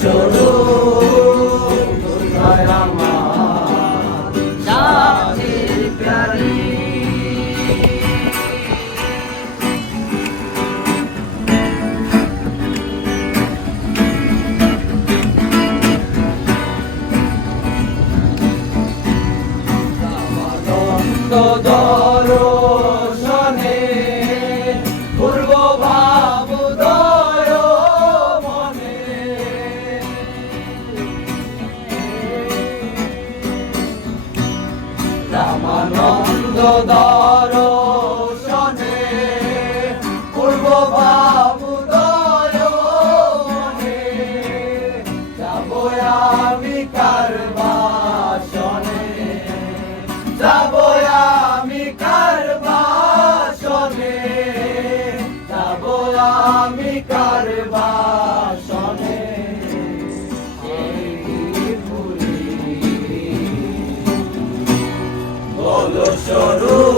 Sure. আনন্দ দর্শনে পূর্ব ভাবুদয় মনে রামানন্দ দর্শনে পূর্ব ভাবুদয় মনে যাব আমি কারবাসনে যাব আমি কারবাসনে এই স্বরূপ।